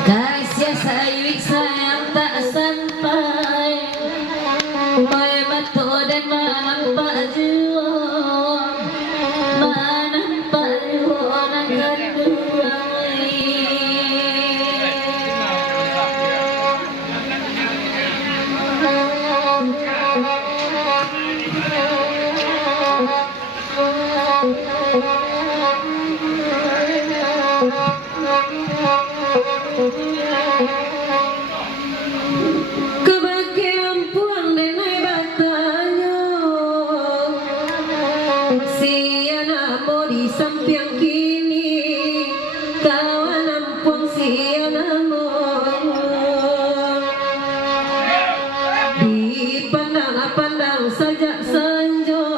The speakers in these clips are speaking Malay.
Kasih sayang sayang tak sampai, boy batu dan menampak juang, menampak juang akan duai. Kebahagiaan puang denai batanya, siana mau di samping kini, kawan puang siana mau dipandang-pandang saja sanjo,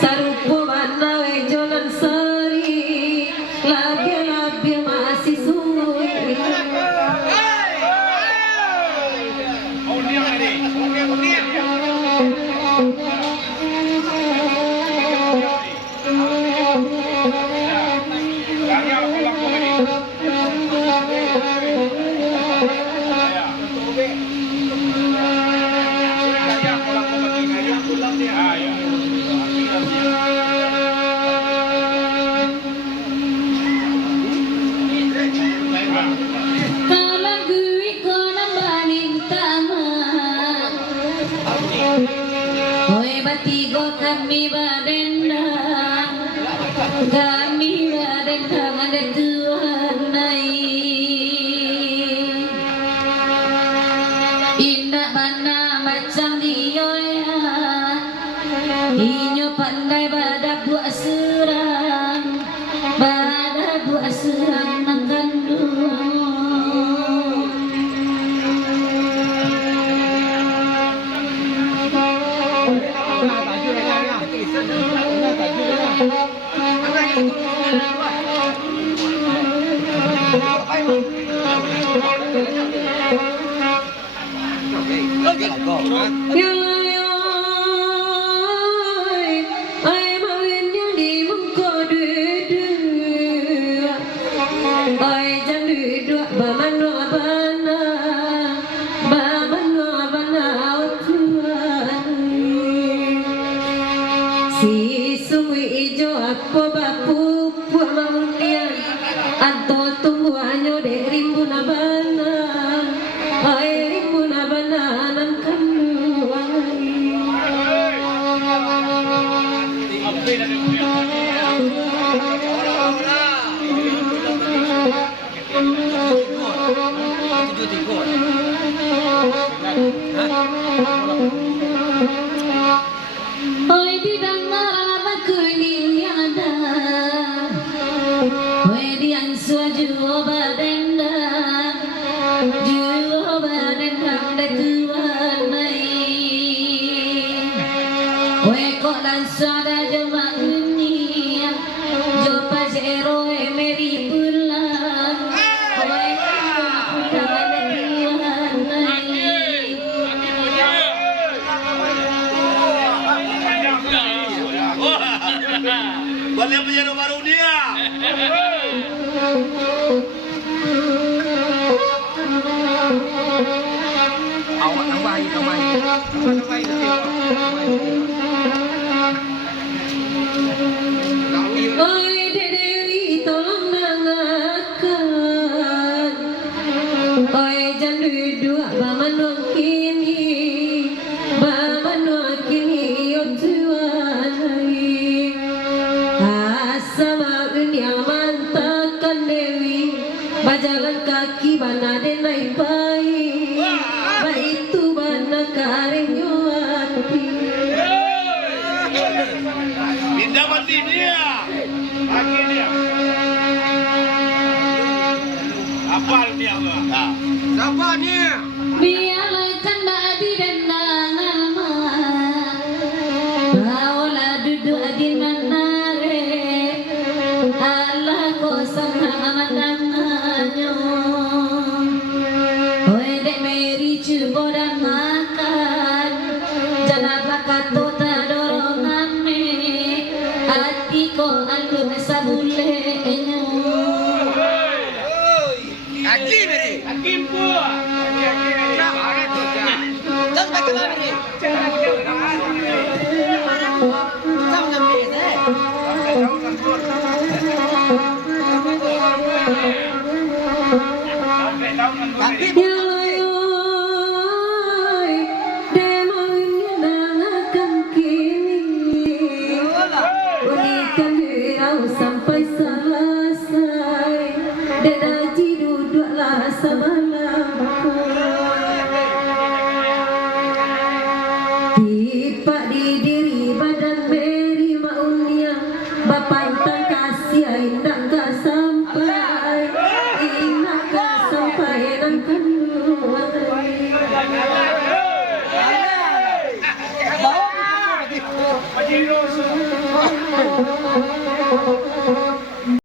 sarupo banawe jonan seri, labia-labia masih suwi. Oi batigo kami badendang, kami badendang ada Tuhan nai. Indah mana macam dia ya, inyo pandai badak buat serang, badak buat serang makan dua. Si sungguh ijo apa bapu buat maunian, atau tunggu anyo de rimbun abana, ay rimbun abana nan kanuai. Oi di dengar makuning ada, oi di ansua juo badenda, juo badenda detuan nai, oi kok lansua da joma ini, jo pajero emeri pulang, oi pulang ada tuan nai. Boleh penjara baru dia. Awak tambahi. Oi Dewi tolong dengarkan, oi jangan duduk bamanung kini, bamanung kini yo tuai. Asama yang mantakan Dewi, bajalan kaki bana denai pai, baitu bana karenyo hati. Allah ko senang mendengarnya. Oi dek Mary cuba dan makan, jangan bakat tota dorongan me, hati ko alun sabulenya. Aki beri. Aki pu. Aki. Terus pakai apa beri? Tahu ngambil deh. Tapi sampai selesai, dedaji duduklah sebelahku. Tipak di diri badan Mary maunya, bapantang kasih indah gak sampai, indah gak sampai dan kedua. bawa.